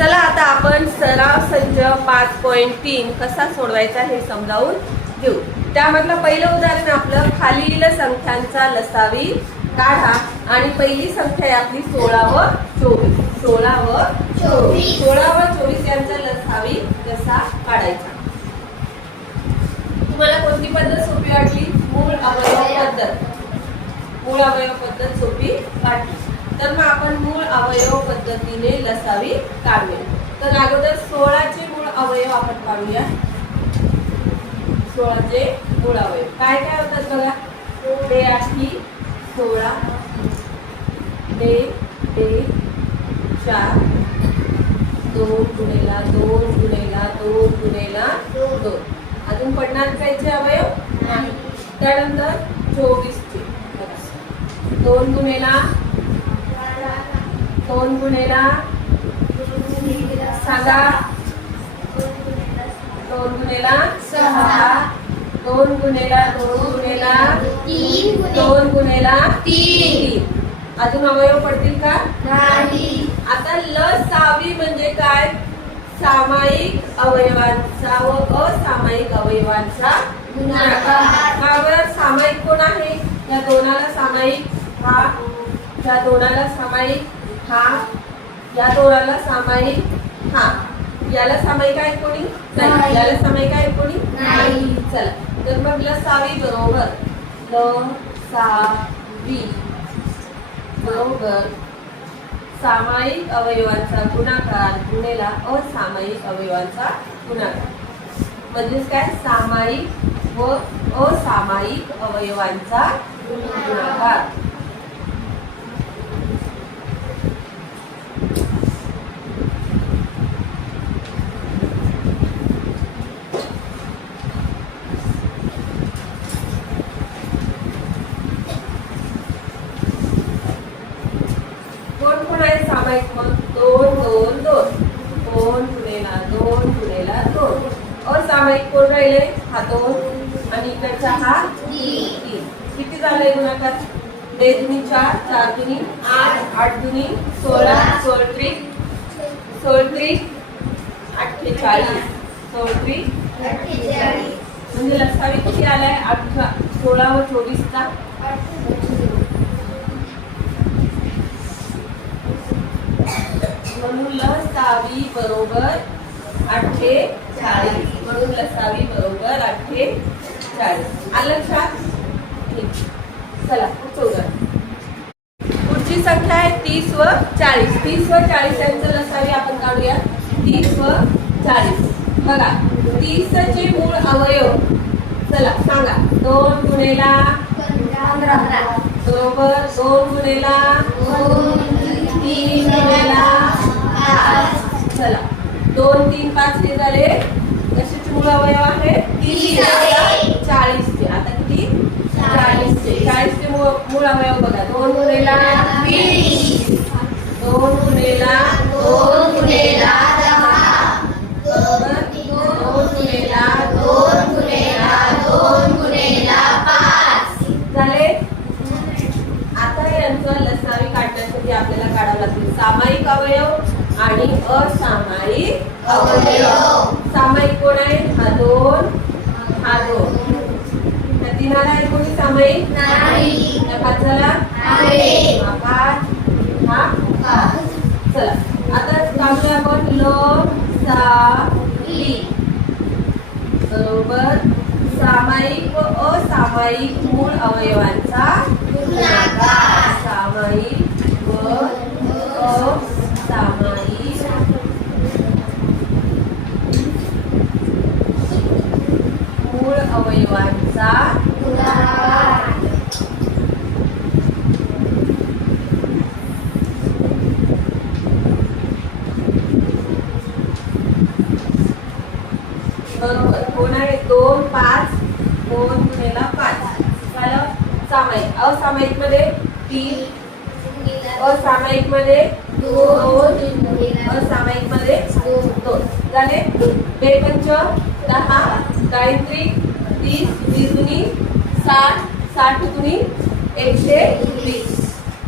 चला आता आपण सराव संच 5.3 कसा सोडवायचा हे समजावून घेऊ। त्यामधलं पहिलं उदाहरण आपलं खालील संख्यांचा लसावी काढा आणि पहिली संख्या आहे आपली 16 व 24। 16 व 24 यांचा लसावी कसा काढायचा। तुम्हाला कोणती पद्धत सोपी वाटली? मूळ अवयव पद्धत। मूळ अवयव पद्धत सोपी वाटली तर मग आपण मूळ अवयव पद्धतीने लसावी काढूया। तर अगोदर 16 चे मूळ अवयव आपण काढूया। 16 चे मूळ अवयव काय काय होतात बघा। 8 16 4 2 गुणेला 2 गुणेला 2 गुणेला 2 अजून पडणार कायचे अवयव नाही। त्यानंतर 24 चे 2 गुणेला 2 गुणेला सांगा 2 गुणेला 6 2 गुणेला 2 गुणेला 3 2 गुणेला 3 अजून अवयव पडतील का नाही। आता लसावी म्हणजे काय? सामायिक अवयवांचा व असामायिक अवयवांचा गुणाकार। सामायिक कोण आहे? या दोनाला सामायिक हा, या दोनाला सामायिक हा, या दोनाला सामायिक हा, याला सामायिक आहे कोणी नाही, याला सामायिक आहे कोणी नाही। चला तर मग लसावी बरोबर लसावी बरोबर सामायिक अवयवांचा गुणाकार गुणेला असामायिक अवयवांचा गुणाकार म्हणजेच काय? सामायिक व असामायिक अवयवांचा गुणाकार। सामायिक मग 2 2 2 2 गुणेला 2 गुणेला 2 असामायिक कोण राहिले? हा 2 आणि इकडचा हा 3 किती झाले गुणाकार? 2 दुनी 4 4 दुनी 8 8 दुनी 16 16 त्रिक 48 म्हणजे लसावी किती आलाय? 16 व 24 चा म्हणून लसावी बरोबर 48 म्हणून लसावी बरोबर 48 आलं लक्षात? चला पुढचं उदाहरण। पुढची संख्या आहे 30 व 40। 30 व 40 यांचं लसावी आपण काढूया। 30 व 40 बघा 30 चे मूळ अवयव चला सांगा। 2 गुणेला 15 बरोबर 2 गुणेला 3 गुणेला 5 चला 2 3 5 हे झाले कशाचे मूळ अवयव आहे? 30 40 चे। आता किती? 40 चे। 40 चे मूळ अवयव बघा। 2 गुणेला 20 2 गुणेला 2 गुणेला 10 बरोबर 2 गुणेला 2 गुणेला 2 गुणेला 5 झाले। आता यांचं लसावी काढण्यासाठी आपल्याला काढावं लागतील सामायिक अवयव आणि असामायिक अवयव। सामायिक कोण आहे? हा 2 हा 2 त्या तीनाला आहे कोणी सामायिक नाही। त्या 5 झाला आहे हा 5 हा 5 चला आता काढूया आपण लसावी बरोबर सामायिक व असामायिक मूळ अवयवांचा गुणाकार। सामायिक व असामायिक मूळ अवयवांचा गुणाकार। बरोबर कोण आहे? 2 5 2 गुणेला 5 झालं सामायिक। असामायिक मध्ये 3 असामायिक मध्ये 2 असामायिक मध्ये 2 झाले। 2 पंच 10 गायत्री 30 30 दुनी 60 60 दुनी 120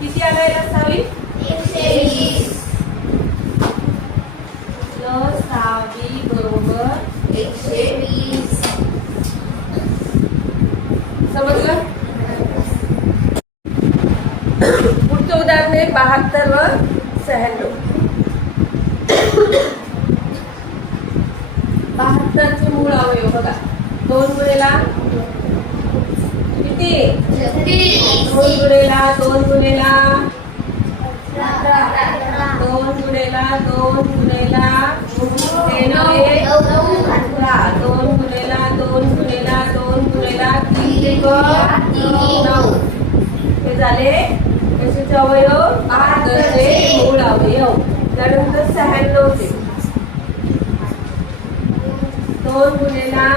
किती आलाय लसावी? 120 दोन गुणेला दोन गुणेला दोन गुणेला दोन गुणेला दोन गुणेला दोन गुणेला दोन गुणेला 3 9 हे झाले कशाचे अवयव 72 मूळ अवयव. त्यानंतर 96 चे 2 गुणेला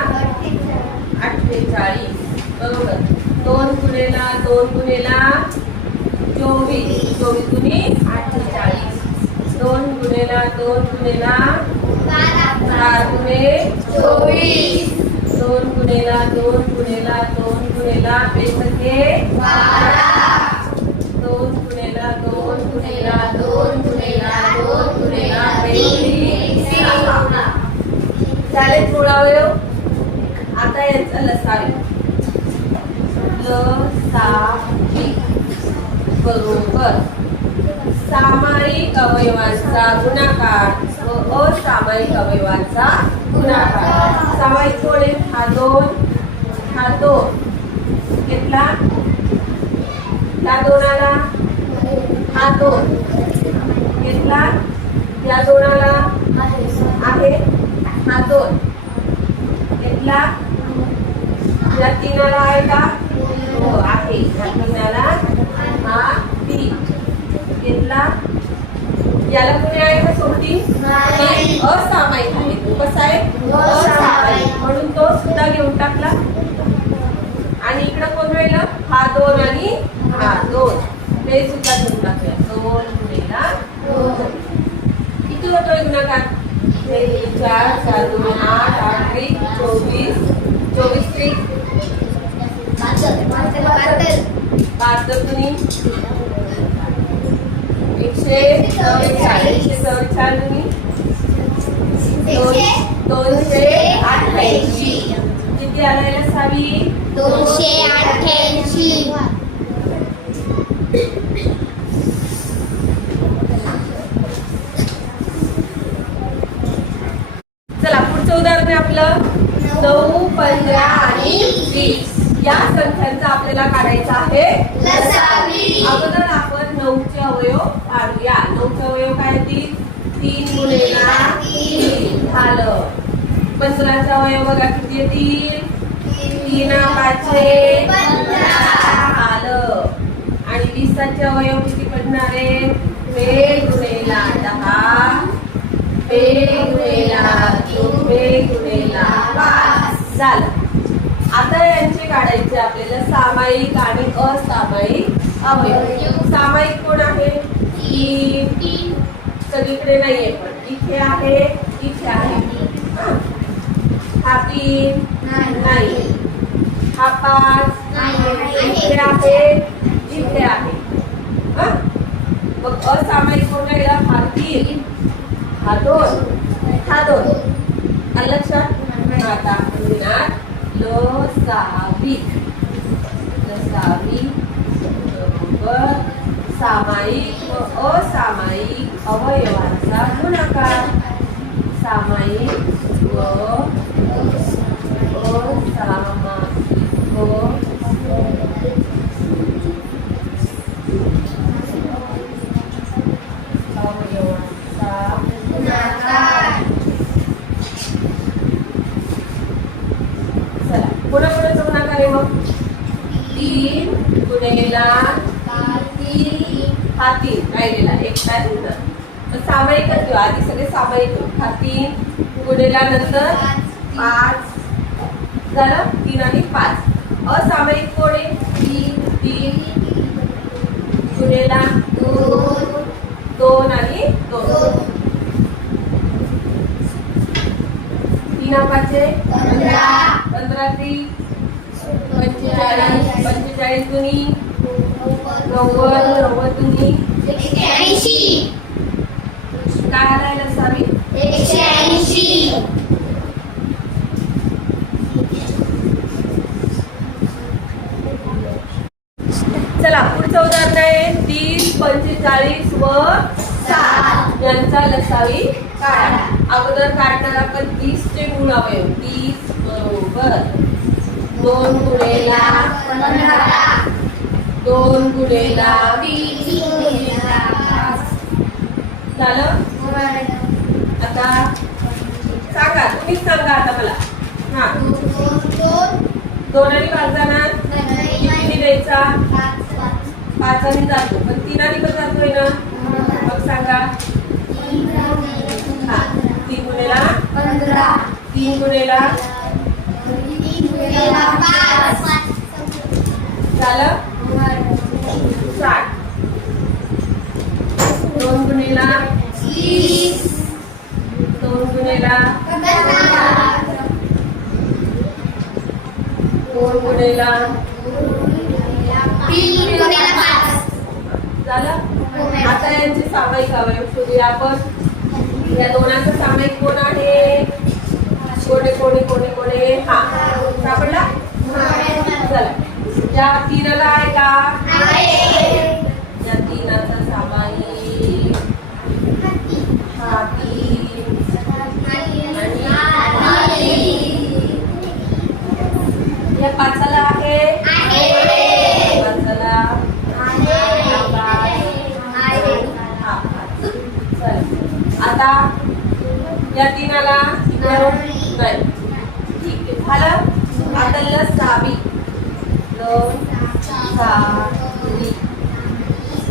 48 बरोबर. 2 गुणेला 2 गुणेला 24 24 गुणे 48. 2 गुणेला 2 गुणेला 4 गुणे 24. 2 गुणेला 2 गुणेला 2 गुणेला 12. 2 गुणेला 2 गुणेला 2 गुणेला 2 गुणेला 36. झाले मूळ अवयव. आता यांचा लसावी बरोबर सामायिक अवयवांचा गुणाकार व असामायिक अवयवांचा गुणाकार. सामायिक कोण आहे? हा 2 घेतला. या दोनाला हा 2 घेतला. या दोनाला आहे हा 2 घेतला. या 3ला आहे का? हो आहे. या 3ला हा 3 घेतला. याला कोणी आहे का सोबती? नाही. असामायिक आहे. तो कसा आहे? असामायिक. म्हणून तो सुद्धा घेऊन टाकला. आणि इकडे कोण राहिलं? हा 2 आणि हा 2 ते सुद्धा घेऊन टाकूया. 2 गुणेला 2 किती होतोय गुणाकार? 4 4 2 8 8 3 24 24 3 5 दुनी 144 दुनी 288. किती आलाय लसावी? 288. चला पुढचं उदाहरण आहे आपलं 9 15 आणि 20 या संख्यांचा आपल्याला काढायचा आहे लसावी. अगोदर आपण 9 चे अवयव काढूया. 9 चे अवयव काय येतील? 3 गुणेला 3 झालं. 15 चे अवयव बघा किती येतील? 3 5 15 झालं. आणि 20 चे अवयव किती पडणार आहे? 2 गुणेला 10 2 गुणेला 2 गुणेला 5 झालं. आता यांचे काढायचे आपल्याला सामायिक आणि असामायिक अवयव. सामायिक कोण आहे? 3 सगळीकडे नाहीये पण इथे आहे इथे आहे. हा 3 नाही. हा 5 इथे आहे इथे आहे. मग असामायिक कोण राहिला? हा 3 हा 2 हा 2 आलं लक्षात? आता आपण लिहिणार लसावी. बरोबर सामायिक व असामायिक अवयवांचा गुणाकार. सामायिक व अवयवांचा गुणाकार. चला कोणाकोणाचा गुणाकार आहे मग? 3 गुणेला 3 हा 3 राहिलेला एक काय होणार? सामायिकच घेऊ आधी सगळे सामायिक. हा 3 गुणेला नंतर 5 झालं. 3 आणि 5. असामायिक कोण आहे? 3 गुणेला 2 आणि 2 3 5 15 15 3 45 45 दुनी 90 90 दुनी 180. काय आलाय लसावी? 180. चला पुढचं उदाहरण आहे 30 45 व 7 यांचा लसावी काढा. अगोदर काढणार आपण 30 चे गुण अवयव. 30 बरोबर 2 गुणेला 15 2 गुणेला तीन गुणेला झालं. आता सांगा, तुम्हीच सांगा आता मला. हा, 2 आणि 5 जाणार, किती द्यायचा? 5 आणि जातो, पण 3 आणि पण जातोय ना. मग सांगा. हा, 3 गुणेला 3 गुणेला झालं 60. 2 गुणेला 2 गुणेला 2 गुणेला झालं. आता यांचे सामायिक अवयव शोधूया आपण. या दोनांचा सामायिक कोण आहे? कोणे कोणे कोणे कोणे? हा, सापडला. चला, या 3ला आहे का? या 3चा सामायिक हा 3 या 5ला आहे. 5ला आता या 3ला नाही. ठीक आहे, झालं. आता लसावी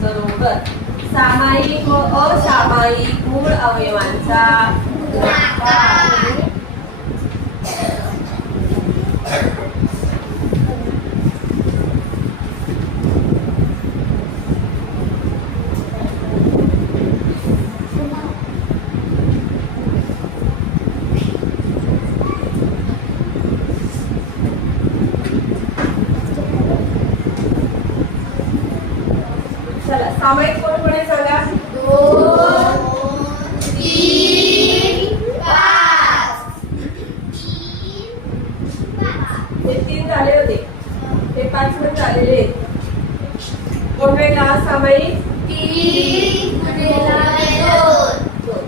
बरोबर. सामायिक व असामायिक मूळ अवयवांचा गुणाकार. चला, सामायिक कोण कोण आहे सांगा. 2 3 5 हे 3 झाले होते, हे 5 पण झालेले आहेत. कोण वेगळा सामायिक? 3 गुणेला 2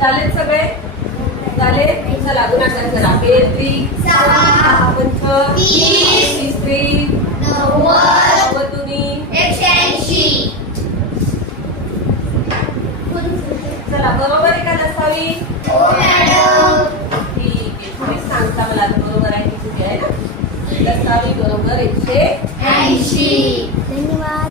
झालेत सगळे? झाले. चला गुणाकार करा. 3 6 पंच 30 30 90 तुम्ही 180. चला, बरोबर आहे का लसावी? हो मॅडम. ठीक आहे, तुम्हीच सांगता मला आता बरोबर आहे की चुकी आहे ना. लसावी बरोबर 180. धन्यवाद.